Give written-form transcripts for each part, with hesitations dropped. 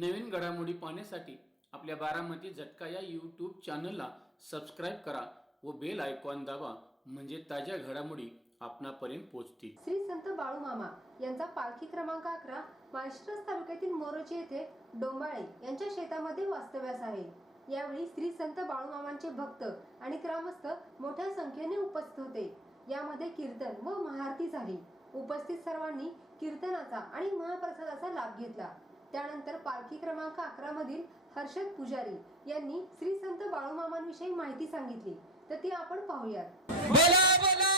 नवीन घडामोडी पाहण्यासाठी आपल्या बारामती झटका या यूट्यूब चॅनलला सबस्क्राईब करा व बेल आयकॉन दाबा, म्हणजे ताज्या घडामोडी आपणापर्यंत पोहोचतील। श्री संत बाळूमामा यांचा पालखी क्रमांक 11 माळशिरस तालुक्यातील मोरोची येथे डोंबाळे यांच्या शेतामध्ये वास्तव्यास आहे। यावेळी श्री संत बाळूमामांचे भक्त आणि ग्रामस्थ मोठ्या संख्येने उपस्थित होते। यामध्ये कीर्तन व महाआरती झाली। उपस्थित सर्वांनी कीर्तनाचा आणि महाप्रसादाचा लाभ घेतला। त्यानंतर पालखी क्रमांक 11 मधील हर्षद पुजारी यांनी श्री संत बाळूमामांविषयी माहिती सांगितली, तर ती आपण पाहूयात। बोला बोला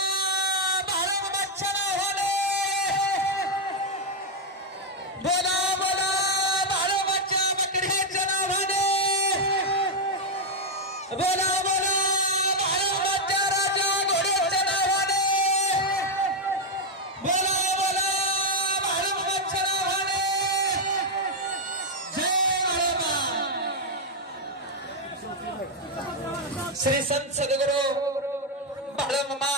बाळूमामाच्या नावाने, बोला बोला बाळूमाच्या बकऱ्याच्या नावाने, बोला बोला बाळूमाच्या राजा घोड्याच्या नावाने, बोला बोला बाळूमाच्या नावाने। जय बाळूमा। श्री संत सद्गुरू बाळूमामा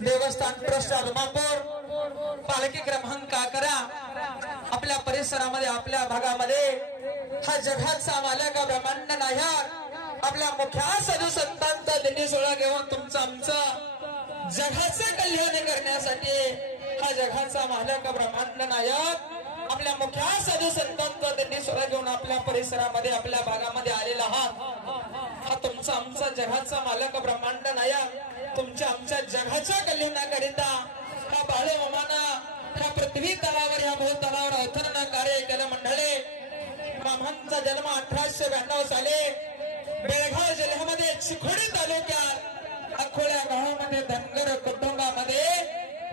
देवस्थान ट्रस्ट आदमापूर पालखी क्रमांक 11 आपल्या परिसरामध्ये, आपल्या भागामध्ये हा जगाचा मालक ब्रह्मांड नायक आपल्या मुख्या साधू संतांचा दिंडी सोहळा घेऊन तुमचं आमचं जगाचे कल्याण करण्यासाठी हा जगाचा मालक ब्रह्मांड नायक आपल्या मुख्या साधू संतांचा दिंडी सोहळा घेऊन आपल्या परिसरामध्ये, आपल्या भागामध्ये आलेला हा तुमचा आमचा जगाचा मालक ब्रह्मांड नायक तुमच्या आमच्या जगाच्या कल्याणाकरिता हा बाळूमामाना ह्या पृथ्वी तलावर, या भूतलावर अवतरण कार्य केलं। मंडळी, मामांचा जन्म 1892 साली बेळगाव जिल्ह्यामध्ये चिखोडी तालुक्यात अकोल्या गावामध्ये धनगर कुटुंबामध्ये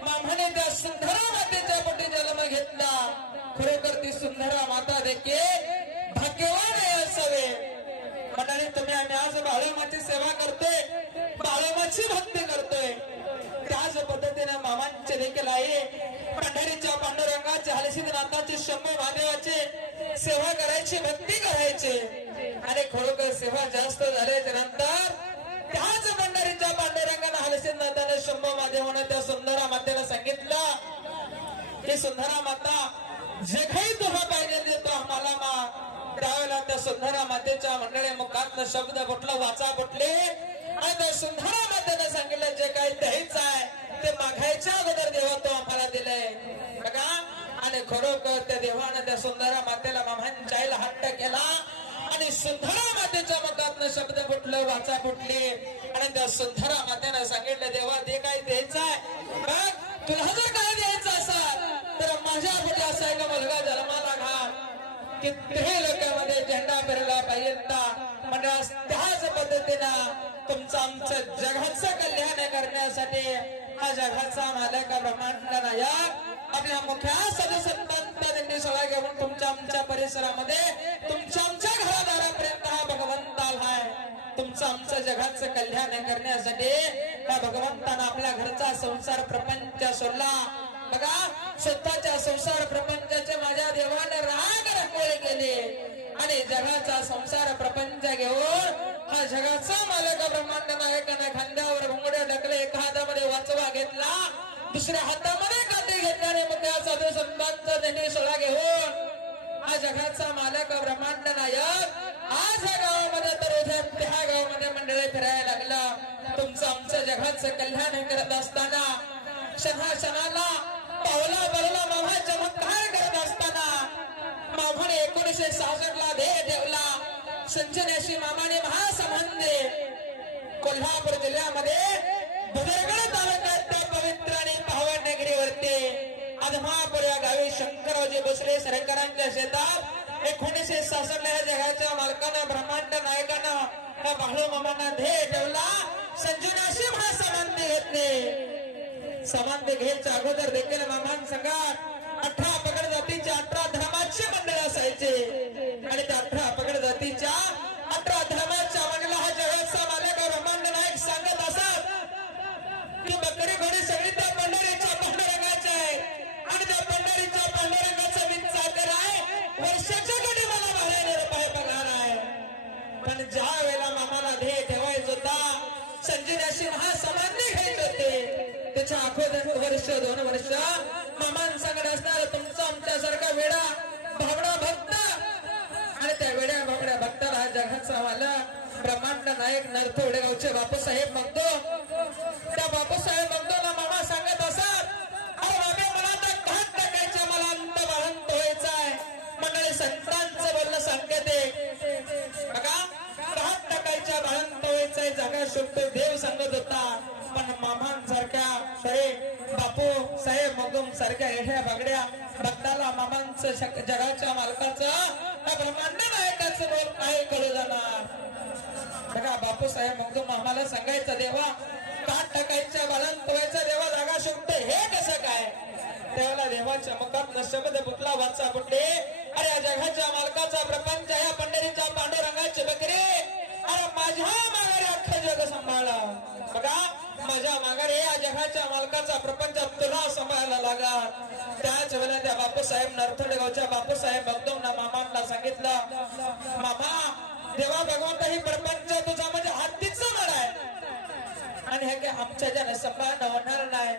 मामाने त्या सुंदरा मातेच्या पोटी जन्म घेतला। खरोखर ती सुंदरा माता देखील भाग्यवान असावे। मंडळी, तुम्ही आम्ही आज बाळूमाची सेवा करतोय, बाळूमाची भक्ती करतोय, त्याच पद्धतीने मामांचे देखील आहे। पंढरीच्या पांडुरंगाचे, हलसिद्धनाथाचे, शंभू महादेवाचे सेवा करायची, भक्ती करायची। आणि खरोखर सेवा जास्त झाल्याच्या नंतर त्याच पंढरीच्या पांडुरंगाने, हलसिद्धनाथाने, शंभू महादेवाने त्या सुंदरा मातेला सांगितलं की सुंदरा माता, जे काही तुला पाहिजे ते तू आम्हाला माग। त्यावेळेला त्या सुंदरा मातेच्या मंडळी मुखातनं शब्द फुटला, वाचा फुटले आणि त्या सुंदरा मातेने सांगितलं जे काही द्यायचं आहे ते मागायच्या अगोदर देवा तो आम्हाला दिलंय बघा। आणि खरोखर त्या देवाने त्या सुंदरा मातेला मामांच्या आईला हट्ट केला आणि सुंदरा मातेच्या मुखातनं शब्द फुटले, वाचा फुटली आणि त्या सुंदरा मातेने सांगितलं देवा ते काही द्यायचं आहे बघ, तुला जर काय द्यायचं असेल तर माझ्या पुढे असा एक मुलगा जन्माला घाल की ते लोकांमध्ये झेंडा फिरला पाहिजे। म्हणजे त्याच पद्धतीनं तुमचं आमचं जगाचं कल्याण करण्यासाठी हा जगाचा मालक ब्रह्मांड नायक आपल्या मुख्या साधू संतांचा दिंडी सोहळा घेऊन तुमच्या आमच्या परिसरामध्ये, तुमच्या आमच्या घरादारापर्यंत हा भगवंत आलाय। तुमचं आमचं जगाचं कल्याण करण्यासाठी त्या भगवंतानं आपल्या घरचा संसार प्रपंच सोडला बघा। स्वतःच्या संसार प्रपंचाचे माझ्या देवाने राग रांगोळी केली आणि जगाचा संसार प्रपंच घेऊन हा जगाचा मालक ब्रह्मांड नायकाने खांद्यावर घुंगडे ढकले, एका हातामध्ये वाचवा घेतला, दुसऱ्या हातामध्ये काठी घेतल्याने मग त्या साधू संतांचा दिंडी सोहळा घेऊन हा जगाचा मालक ब्रह्मांड नायक आज या गावामध्ये तर उद्या त्या गावामध्ये मंडळी फिरायला लागला। तुमचं आमचं जगाचं कल्याण करत असताना, क्षणाक्षणाला पावला पावला मामा चमत्कार करत असताना मामाने 1966 ला ध्येय ठेवला, संचनेशी मामाने महासंबंधे कोल्हापूर जिल्ह्यामध्ये भुदरगड तालुक्यात त्या पवित्र आणि पावन नगरीवरती आदमापूर या गावी शंकररावजी भोसले सरकारांच्या शेतात 1966 ला जगाच्या मालकानं ब्रह्मांड नायकानं त्या बाळूमामांना ध्येय ठेवला, संचनेशी महासंबंधे घेतले। समांत घ्यायच्या अगोदर देखील मामान संघात 18 पगड जातीच्या 18 धर्माचे मंडळ असायचे आणि त्या 18 पगड जातीच्या 18 धर्माच्या मंडळाला हा जगाचा मालक ब्रह्मांड नायक सांगत असत की बकरी घोडी सगळी त्या पंढरीच्या पांडुरंगाची आहे आणि त्या पंढरीच्या पांडुरंगाचा विचार आहे, वर्षाच्या घडी मला 12 रुपये पगार आहे। पण ज्या वेळेला मामाला ध्येय ठेवायचं होता, संजीवनी महासमाधी घ्यायचे होते, त्याच्या अगोदर वर्ष 2 वर्ष मामान सांगत असणार तुमचा आमच्यासारखा वेडा भावना भक्त जगाचा मालक ब्रह्मांड नायक नरथोडे गावचे बापूसाहेब म्हणतो. त्या बापूसाहेब म्हणतो ना मामा सांगत असत, अरे बाबा मला तर घाट टाकायचे, मला अंत बाळंत व्हायचाय. मंडळी संतांचं बोलणं सांगते बघा, घाट टाकायच्या बाळंत व्हायचंय, जगा शोधतो देव सांगत होता. पण मामांसारख्या बापू साहेब मगदूम सारख्या एढ्या बागड्या भक्ताला मामांचं जगाच्या मालकाचं ब्रह्मांड नायकाचं बोल काय कळू जाणार. बघा बापूसाहेब मगदूम आम्हाला सांगायचं, देवा काट टाकायच्या बाळंत व्हायचं, देवा जागा शोधते हे कसं काय. त्यावेळेला देवाच्या मुखात शब्द बुटला वाचा बुटले, अरे या जगाच्या मालकाचा प्रपंच, या पंढरीचा पांडुरंगाची बकरी, अरे माझ्या माघारी अख्खं जग सांभाळा. बघा माझ्या माघारी या जगाच्या मालकाचा प्रपंच तुला सांभाळायला लागा. त्याच वेळेला त्या बापूसाहेब नरथोडे गावच्या बापूसाहेब मगदूमना मामांना सांगितलं, मामा देवा भगवंत ही प्रपंच तुझा म्हणजे हत्तीचं मळ आहे आणि हे काय आमच्या ज्याने सांभाळणं होणार नाही.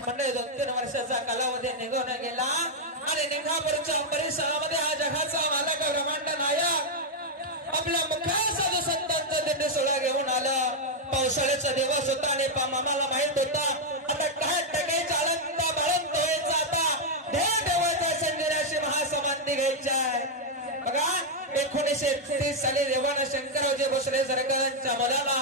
म्हणजे 2-3 वर्षाचा कालावधी निघून गेला आणि निघापूरच्या परिसरामध्ये हा जगाचा मालक ब्रह्मांड नायक आपल्या मुख्य साधू संतांचा दिंडी सोहळा घेऊन आला. पावसाळ्याचा दिवस होता आणि मामाला माहित होता आता काय टाकायचं, आनंद बाळंत व्हायचा, आता देव देवाचा संजनाशी महासमाधी घ्यायची आहे. बघा 1930 साली देवानं शंकररावजी भोसले सरकारांच्या मनाला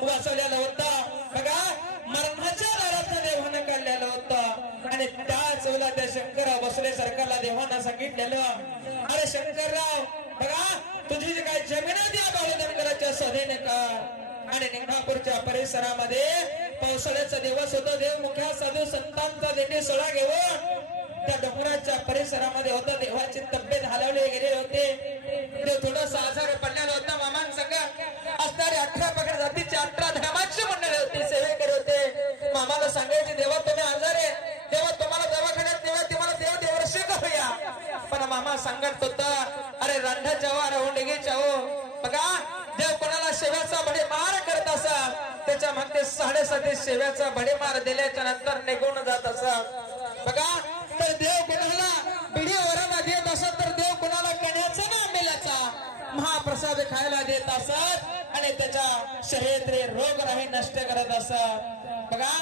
वाचवलेलं होतं. बघा मरणाच्या दारात देवानं काढलेलं होतं आणि त्याच वेळेला त्या शंकरराव भोसले सरकारला देवानं सांगितलेलं, अरे शंकरराव बघा तुझी जी काय जमीन आहे त्या बाळधनगराच्या स्वाधीन कर. आणि निंगापूरच्या परिसरामध्ये पावसाळ्याचा दिवस होता. देव मुख्या साधू संतांचा दिंडी सोहळा घेऊन त्या डोंगराच्या परिसरामध्ये होता. देवाची तब्येत हलवली गेले होते. देव थोडंसं आजार पडलेला होता. मामांसंग असणारे 18 पगड जातीचे 18 धर्माचे मंडळी होते, सेवेकरी होते. मामाला सांगायचे, देवा तुम्ही आजार आहे, देवा तुम्हाला दवाखान्यात नेवा, तुम्हाला देव देवर्षी करूया. पण मामा सांगत होता, अरे रांढा जावा राहून निघायच्या हो. बघा देव कोणाला सेवेचा भडीमार करत असत, त्याच्या मागे 7.5 सेवेचा भडीमार दिल्याच्या नंतर निघून जात असत. बघा तर देव कोणाला बिडी वराला देत असत, तर देव कोणाला कण्याचा ना आंबेल्याचा महाप्रसाद खायला देत असत आणि त्याच्या शरीरातले रोग राही नष्ट करत असत. बघा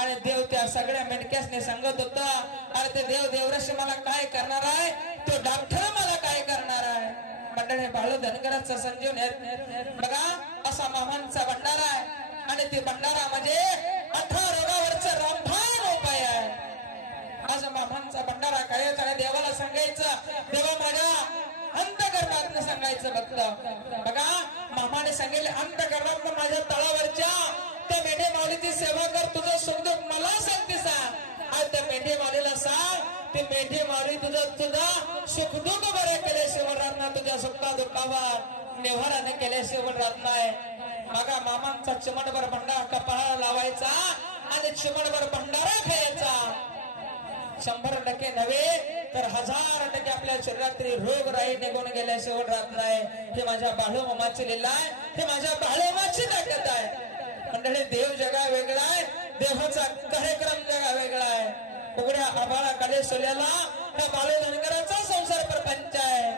आणि देव त्या सगळ्या मेंढक्यासने सांगत होता, अरे ते देव देवरशी मला काय करणार आहे, तो डॉक्टर मला काय करणार आहे. मंडळी बाळू धनगराचा संजीव बघा असा मामांचा भंडारा आहे आणि ते भंडारा म्हणजे 18 रोगावरचा रामबाण उपाय आहे. आज मामांचा भंडारा करायचा आणि देवाला सांगायचं, देवा माझ्या अंतःकरणातनं सांगायचं भक्त. बघा मामाने सांगितले, अंतःकरणातनं माझ्या तळावरच्या त्या मेंढे माऊलीची सेवा कर, तुझं सुखदुःख मला सांगते सांग. आज त्या मेंढे माऊलीला सांग, ते मेंढे माऊली तुझा सुखदुःख बरे केल्याशिवाय राहत नाही, तुझ्या सुखा दुःखावर निवाराने केल्याशिवाय राहत नाही. बघा मामांचा चिमणभर भंडारा कपाळाला लावायचा आणि चिमणभर भंडारा खायचा. 100% नव्हे तर 1000% आपल्या शरीरातली रोग राही निघून गेल्याशिवाय राहत नाही. हे माझ्या बाळू मामाची लीला आहे, हे माझ्या बाळू मामाची ताकद आहे. मंडळी देव जगा वेगळा आहे, देवाचा कार्यक्रम जगा वेगळा आहे. उघड्या आभाळा काले सोल्याला त्या बाळू धनगराचा संसार प्रपंच आहे.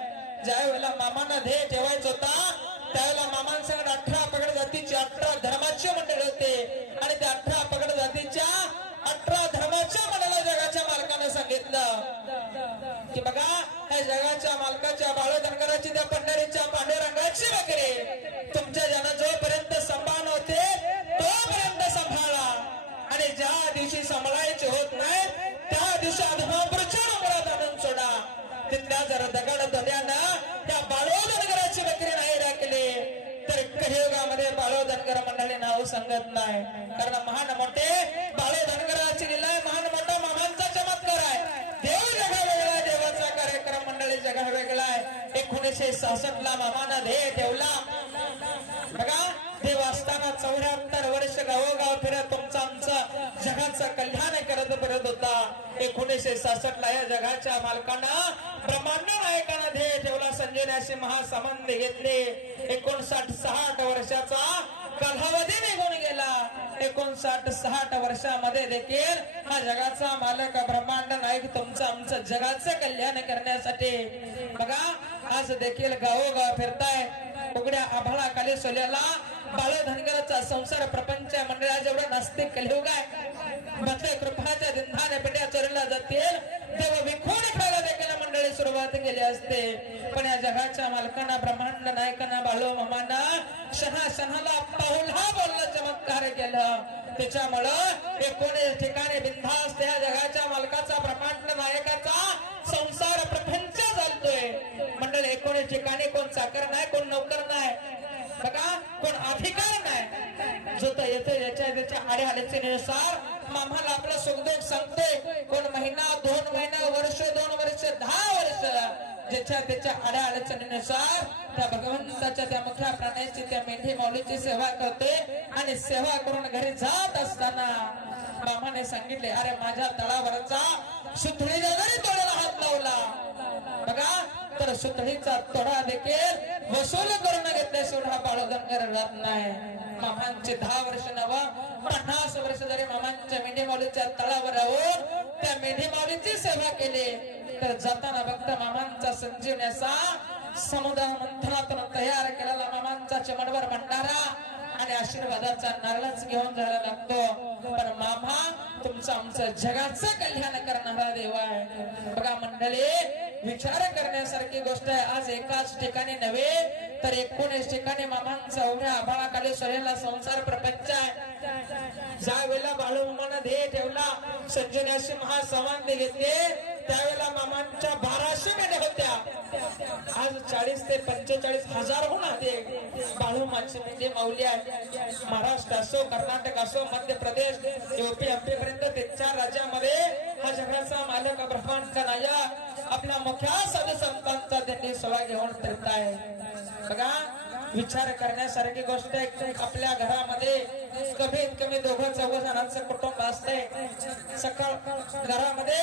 ज्या वेळेला मामांना ध्येय ठेवायचा होता त्यावेळेला मामांसंग 18 पगड जातीचे 18 धर्माचे मंडळ होते आणि त्या 18 पगड जातीच्या 18 धर्माच्या मंडळाला जगाच्या मालकानं सांगितलं की बघा ह्या जगाच्या मालकाच्या बाळू धनगराची त्या पंढरीच्या पांडुरंगाची वगैरे तुमच्या ज्यांना जोपर्यंत सांभाळ होते तोपर्यंत सांभाळा आणि ज्या दिवशी सांभाळायचे होत नाही त्या दिवशी अधमापूरच्या डोंगरात आणून सोडा. तिथल्या जर दगड धन्यानं त्या बाळू धनगराची बकरी नाही राखली तर कलियुगामध्ये बाळू धनगर मंडळी नाव सांगत नाही. कारण महान मोठे बाळू धनगराची लीला आहे, महान मोठा मामांचा चमत्कार आहे. देव जगा वेगळा आहे, देवाचा कार्यक्रम मंडळी जगा वेगळा आहे. 1966 ला मामाना ध्येय ठेवला. बघा देव असताना 74 वर्ष गावोगाव फिरत तुमचं आमचं जगाचं कल्याण करत फिरत होता. 1966 ला या जगाच्या मालकांना ब्रह्मांड नायकांना ध्येय ठेवला, संजनाशी महासंबंध घेतले. 59-60 वर्षाचा कालावधी निघून गेला. 59-60 वर्षामध्ये देखील हा जगाचा मालक ब्रह्मांड नायक तुमचं आमचं जगाचं कल्याण करण्यासाठी बघा आज देखील गावोगाव फिरताय. उघड्या आभाळाखाली सोल्याला बाळ धनगराचा संसार प्रपंच मंडळा जेवढा नास्तिक कलियुग आहे मात्र कृपाच्या दिंधाने पेट्या चोरीला जातील तेव्हा विखून खेळायला देखील मंडळी सुरुवात केली असते. पण या जगाच्या मालकांना ब्रह्मांड नायकांना बाळू मामांना शनाला पाहुला बोललं चमत्कार केलं. त्याच्यामुळं एकोणीस ठिकाणी बिनधास्त या जगाच्या मालकाचा ब्रह्मांड नायकाचा संसार प्रपंच चालतोय. मंडळ 19 ठिकाणी कोण चाकर नाही, कोण नौकर नाही, बघा कोण अधिकार नाही. जो तर येतो याच्या आडे आल्याचे नुसार मामाला आपला सुखदुःख सांगतोय. कोण महिना 2 महिना वर्ष 2 वर्ष 10 वर्ष ज्याच्या त्याच्या आड्या अडचणीनुसार त्या भगवंताच्या त्या मुख्या प्राण्याची त्या मेंढी माऊलीची सेवा करतोय. आणि सेवा करून घरी जात असताना मामाने सांगितले, अरे माझ्या तळावरचा सुथळीच्या जरी तोड्याला हात लावला बघा तर सुथळीचा तोडा देखील वसूल करून घेतल्याशिवाय हा बाळोदनगर राहत नाही. मामांचे 10 वर्ष नवा 50 वर्ष जरी मामांच्या मेंढी माऊलीच्या तळावर राहून त्या मेंढी माऊलीची सेवा केली तर जाताना भक्त मामांचा संजीवण्याचा समुद्र मंथनातून तयार केलेला मामांचा चिमणवर भंडारा आणि आशीर्वादाचा नारळच घेऊन जायला लागतो. पण मामा तुमचं आमचं जगाचं कल्याण करणारा देव आहे. बघा मंडळी विचार करण्यासारखी गोष्ट आहे. आज एकाच ठिकाणी नव्हे तर 19 ठिकाणी मामांचा उभ्या आभाळाखाली सोयला संसार प्रपंच आहे. ज्या वेळेला बाळूमामानं ध्येय ठेवला संजीवनाशी महासंवाद घेतले त्यावेळेला मामांच्या 1200 मेंढ्या होत्या. आज 40 ते 45 हजार होणार बाळूमाची मेंढी माऊली आहे. महाराष्ट्र असो, कर्नाटक असो, मध्य प्रदेश, यूपी, एमपी पर्यंत 3 राज्यामध्ये हा जगाचा मालक ब्रह्मांड नायक आपला मुख्या साधू संतांचा दिंडी सोहळा घेऊन फिरत आहे. बघा विचार करण्यासारखी गोष्ट आहे. आपल्या घरामध्ये कमीत कमी 2-4 जणांचं कुटुंब असते. सकाळ घरामध्ये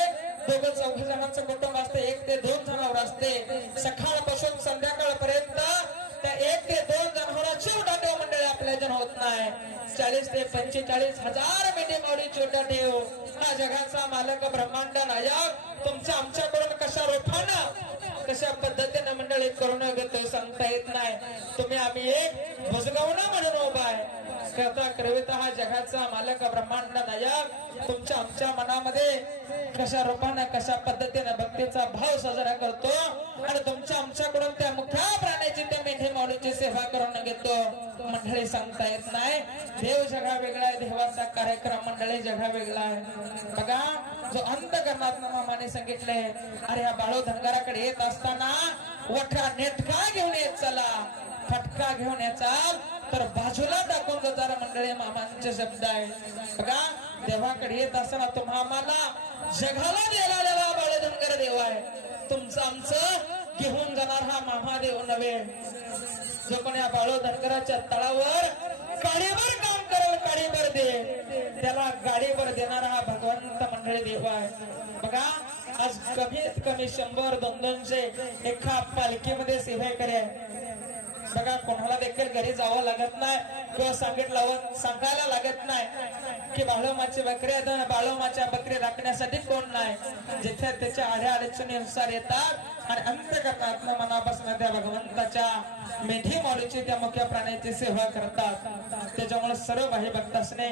2-4 जणांचं कुटुंब असते. 1 ते 2 जनावर असते. सकाळपासून संध्याकाळपर्यंत त्या 1 ते 2 जनावरांची उठाठेव मंडळी आपल्या जण होत नाही. 40 ते 45 हजार मेंढी माऊली छोट्या ठेव हा जगाचा मालक ब्रह्मांड नायक तुमच्या आमच्याकडून कशा रूपानं कशा पद्धतीने मंडळी करून घेतो सांगता येत नाही. तुम्ही आम्ही एक भुजगावना म्हणून उभा आहे. करता करविता हा जगाचा मालक ब्रह्मांड नायक तुमच्या आमच्या मनामध्ये कशा रूपाने कशा पद्धतीने भक्तीचा भाव साजरा करतो आणि तुमच्या आमच्याकडून त्या मुख्या प्राण्याची त्या मेंढी माऊलीची सेवा करून घेतो. मंडळी सांगता येत नाही. देव जगा वेगळा आहे, देवाचा कार्यक्रम मंडळी जगा वेगळा आहे. बघा जो अंतकरणात मामाने सांगितले, अरे या बाळू धनगराकडे येत असताना वठा नेटका घेऊन येत चला, फटका घेऊन याचा तर बाजूला टाकून जाणार मंडळी मामांचे शब्द आहे. बघा देवाकडे येत असताना तुम्हा आम्हाला जगाला देणारा बाळू धनगर देव आहे. तुमचं आमचं घेऊन जाणार हा महादेव नव्हे. जो कोणी या बाळू धनगराच्या तळावर गाडीवर काम करेल गाडीवर दे त्याला गाडीवर देणारा हा भगवंत मंडळी देव आहे. बघा आज कमीत कमी 100-200 एका पालखीमध्ये सेवा करे. बघा कोणाला देखील घरी जावं लागत नाही किंवा सांगायला लागत नाही की बाळूमाची बकरी आहेत, बाळूमाच्या बकरी राखण्यासाठी कोण नाही. जिथे त्याच्या आड्या अडचणीनुसार येतात आणि अंतकरणात मनापासून त्या भगवंताच्या मेंढी माऊलीची त्या मुख्य प्राण्याची सेवा करतात. त्याच्यामुळे सर्व भाई भक्तासने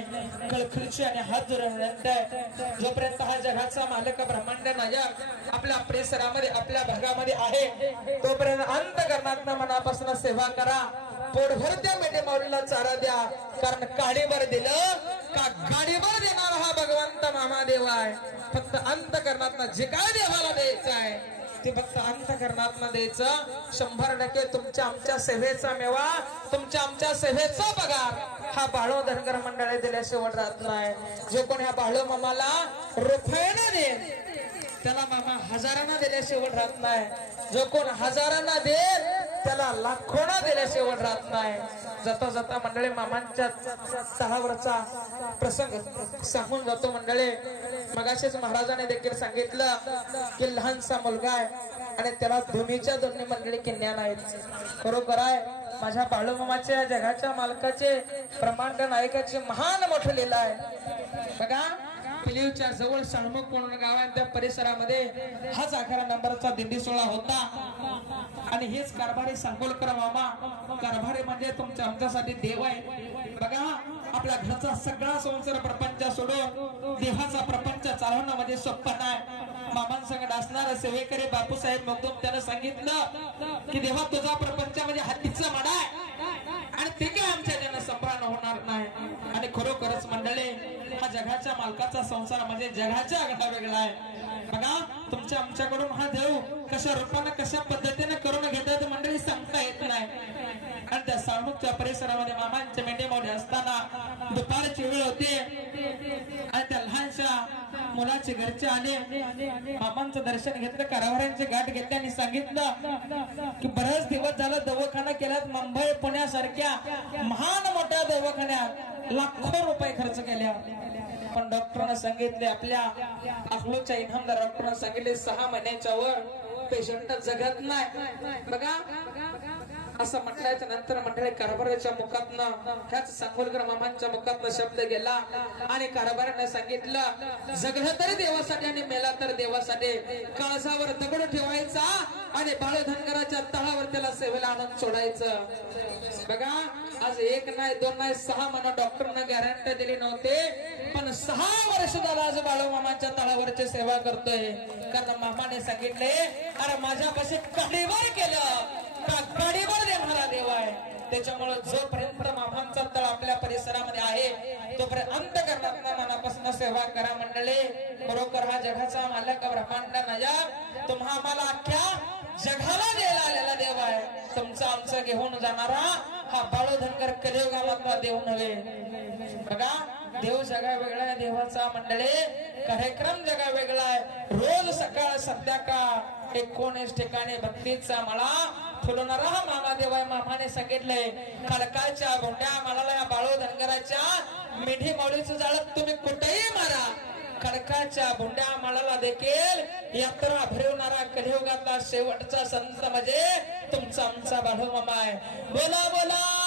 कळकळीची आणि हात जोडून विनंती आहे, जोपर्यंत हा जगाचा मालक ब्रह्मांड नायक आपल्या परिसरामध्ये आपल्या भागामध्ये आहे तोपर्यंत अंतकरणात मनापासून सेवा करा. पोटभर त्या मेंढी माऊलीला चारा द्या. कारण गाडीवर दिलं का गाडीवर देणार हा भगवंत महादेव आहे. फक्त अंतकरणात जे काय देवाला द्यायचं आहे ते फक्त अंतकरणात द्यायचं. 100% तुमच्या आमच्या सेवेचा मेवा तुमच्या आमच्या सेवेचा पगार हा बाळू धनगर मंडळी दिल्याशिवाय राहत नाही. जो कोण ह्या बाळू मामाला रुपयाने दे त्याला मामा हजारांना दिल्याशिवाय राहत नाही. जो कोण हजारांना दे त्याला लाखोना दिल्याशिवाय राहत नाही. जाता जाता मंडळी मामांच्या तळावरचा प्रसंग सांगून जातो. मंडळी मगाशीच महाराजांनी देखील सांगितलं की लहानसा मुलगा आहे आणि त्याला दोन्हीच्या दोन्ही मंडळी किन्यान आहेत. खरोखर आहे माझ्या बाळूमामाच्या जगाच्या मालकाचे ब्रह्मांड नायकाचे महान मोठं लिहिलं आहे. बघा पिलीवच्या जवळ साळमुख म्हणून गाव आहे त्या परिसरामध्ये हाच 11 नंबरचा दिंडी सोहळा होता आणि हेच कारभारी सांगोलकर मामा कारभारी म्हणजे तुमच्या आमच्यासाठी देव आहे बघा आपल्या घरचा सगळा संसार प्रपंच सोडून देवाचा प्रपंच चालवणं म्हणजे सोपं नाही मामांसंगत असणारा सेवेकरी बापूसाहेब मगदूम त्यानं सांगितलं की देवा तुझा प्रपंच म्हणजे हत्तीचा माडा आहे आणि ते काय आमच्या जन संभाळणं होणार नाही आणि खरोखरच मंडळी हा जगाच्या मालकाचा संसार म्हणजे जगाच्या आगळा वेगळा आहे बघा तुमच्या आमच्याकडून हा देव कशा रूपाने कशा पद्धतीने करून घेतात मंडळी सांगता येत नाही आणि त्या साळमुखच्या परिसरामध्ये मामांचे मेंढेमोढे असताना दुपारची वेळ होती आणि त्या लहानशा मुलाचे घरचे आले मामांचं दर्शन घेतलं कारभाऱ्यांचे गाठ घेतले आणि सांगितलं की बरेच दिवस झालं दवाखाना केल्यात मुंबई पुण्यासारख्या महान मोठ्या दवाखान्यात लाखो रुपये खर्च केल्या पण डॉक्टरांना सांगितले आपल्या अकलूच्या इनामदार डॉक्टरांना सांगितले 6 महिन्याच्या वर पेशंट जगत नाही बघा असं म्हटल्याच्या नंतर मंडळी कारभाराच्या मुखातनं ह्याच सांगोलकर मामांच्या मुखातनं शब्द गेला आणि कारभाराने सांगितलं जगलं तर देवासाठी आणि मेला तर देवासाठी काळजावर दगड ठेवायचा आणि बाळधनगराच्या तळावर त्याला सेवेला आणून सोडायचं बघा आज 1 नाही 2 नाही 6 महिना डॉक्टरनं गॅरंटी दिली नव्हते पण 6 वर्ष झालं आज बाळू मामांच्या तळावरची सेवा करतोय कारण मामाने सांगितले अरे माझ्यापाशी कडीवर केलं कडीवर देणारा देव आहे त्याच्यामुळे जोपर्यंत मामांचा तळ आपल्या परिसरामध्ये आहे तोपर्यंत अंतःकरणातून मनापासून सेवा करा मंडळी बरोबर हा जगाचा मालक ब्रह्मांड नायक तुम्हा आम्हाला अख्ख्या जगाला द्यायला आलेला देव आहे तुमचं आमचं घेऊन जाणारा हा बाळू धनगर कलियुगामधला देव नव्हे बघा देव जगा वेगळा आहे देवाचा मंडळी कार्यक्रम जगा वेगळा आहे रोज सकाळ संध्याकाळ 19 ठिकाणी भक्तीचा मळा फुलवणारा हा मामा देव आहे मामाने सांगितलंय खडकाच्या भोंड्या माळाला या बाळू धनगराच्या मिठी माऊलीचं जाळ तुम्ही कुठेही मारा खडकाच्या भोंड्या माळाला देखील यात्रा भरवणारा कलियुगातला शेवटचा संत म्हणजे तुमचा आमचा बाळू मामा आहे बोला बोला